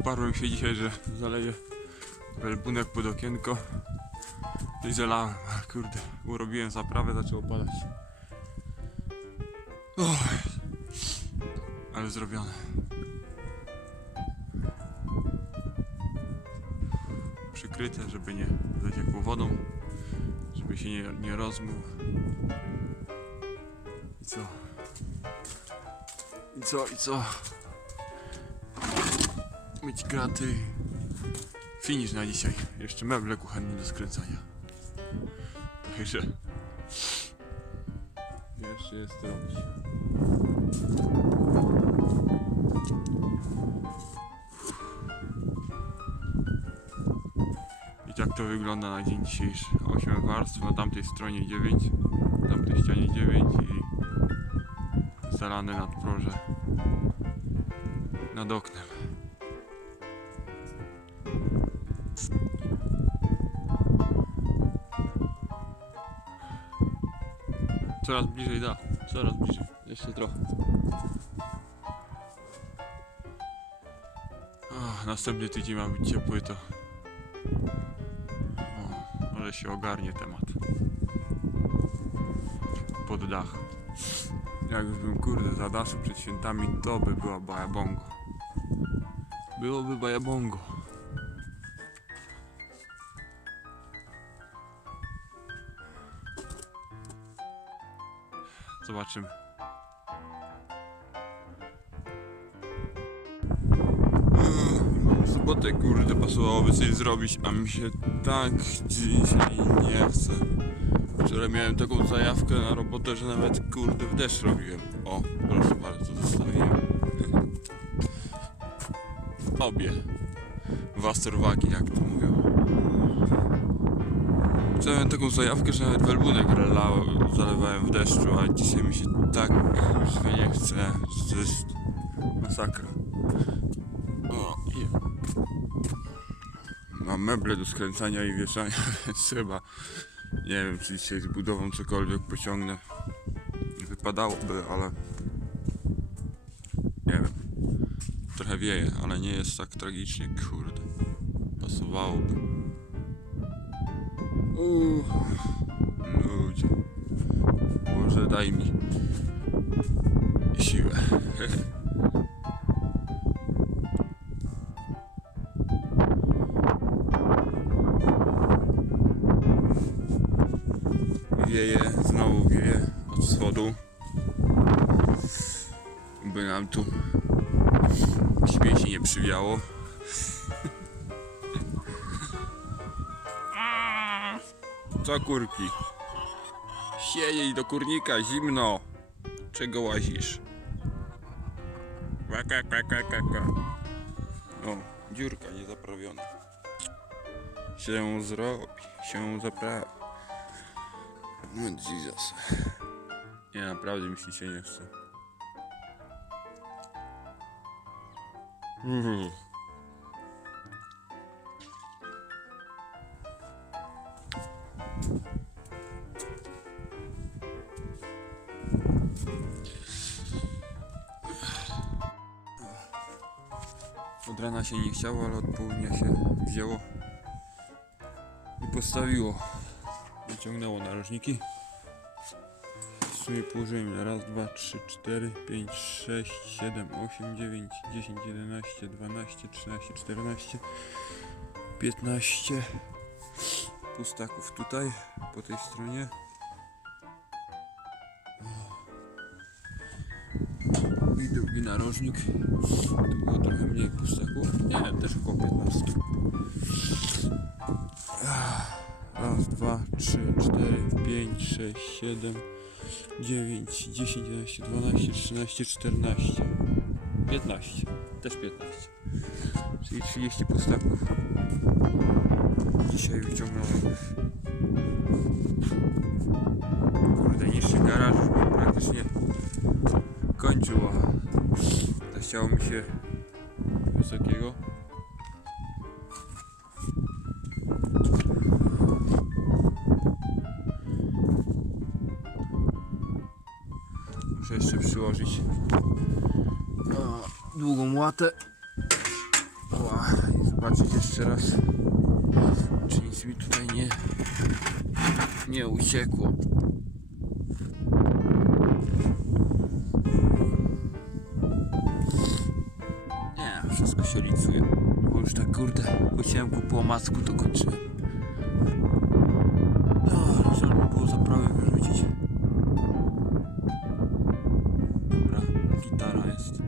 Uparłem się dzisiaj, że zaleję welbunek pod okienko. I zalałem, kurde, urobiłem zaprawę, zaczęło padać. Oj, ale zrobione. Przykryte, żeby nie zaciekło wodą, żeby się nie, nie rozmył. I co? I co, i co? Myć kraty. Finisz na dzisiaj. Jeszcze meble kuchenne do skręcania. Także... Jeszcze jest robić. I tak to wygląda na dzień dzisiejszy. 8 warstw, na tamtej stronie 9, na tamtej ścianie 9 i zalane nadproże nad oknem. Coraz bliżej da, coraz bliżej, jeszcze trochę. Ach, następny tydzień ma być ciepły, to o, może się ogarnie temat. Pod dach. Jakbym kurde zadaszył przed świętami, to by była bajabongo. Byłoby bajabongo. Zobaczymy. W sobotę kurde pasowałoby coś zrobić, a mi się tak dzisiaj nie chce. Wczoraj miałem taką zajawkę na robotę, że nawet kurde w deszcz robiłem. O, proszę bardzo, zostawiłem. Obie. Wasserwagi, jak to mówią. Miałem taką zajawkę, że nawet welbunek zalewałem w deszczu, a dzisiaj mi się tak już nie chce, to jest masakra. O, i... Mam meble do skręcania i wieszania, więc chyba nie wiem, czy dzisiaj z budową cokolwiek pociągnę. Wypadałoby, ale nie wiem. Trochę wieje, ale nie jest tak tragicznie, kurde. Pasowałoby. Uuu, ludzie. Może daj mi siłę. Wieje, znowu wieje od wschodu. By nam tu śmieci nie przywiało. Co kurki? Siedzieć do kurnika, zimno. Czego łazisz? Kwa, kwa, kwa. O, dziurka niezaprawiona. Się zrobi, się zaprawi. No Jesus. Nie, naprawdę mi się nie chce. Mhm. Od rana się nie chciało, ale od południa się wzięło i postawiło. Wyciągnęło narożniki. W sumie położyłem na raz, dwa, trzy, cztery, pięć, sześć, siedem, osiem, dziewięć, dziesięć, jedenaście, dwanaście, trzynaście, czternaście, piętnaście pustaków tutaj, po tej stronie. I drugi narożnik. Tu było trochę mniej pustaków. Nie wiem, też około 15. Raz, dwa, trzy, cztery, pięć, sześć, siedem, dziewięć, dziesięć, jedenaście, dwanaście, trzynaście, czternaście, piętnaście. Też piętnaście. Czyli 30 pustaków. Dzisiaj wyciągnąłem. Kurde, niższy garaż bym praktycznie kończył, a chciało mi się wysokiego. Muszę jeszcze przyłożyć a, długą łatę dookoła i zobaczyć jeszcze raz, czy nic mi tutaj nie, nie uciekło. wszystko się licuje. Bo już tak kurde po ciemku, po omacku to kończyłem. No, ale żal było zaprawy wyrzucić. Dobra, gitara jest.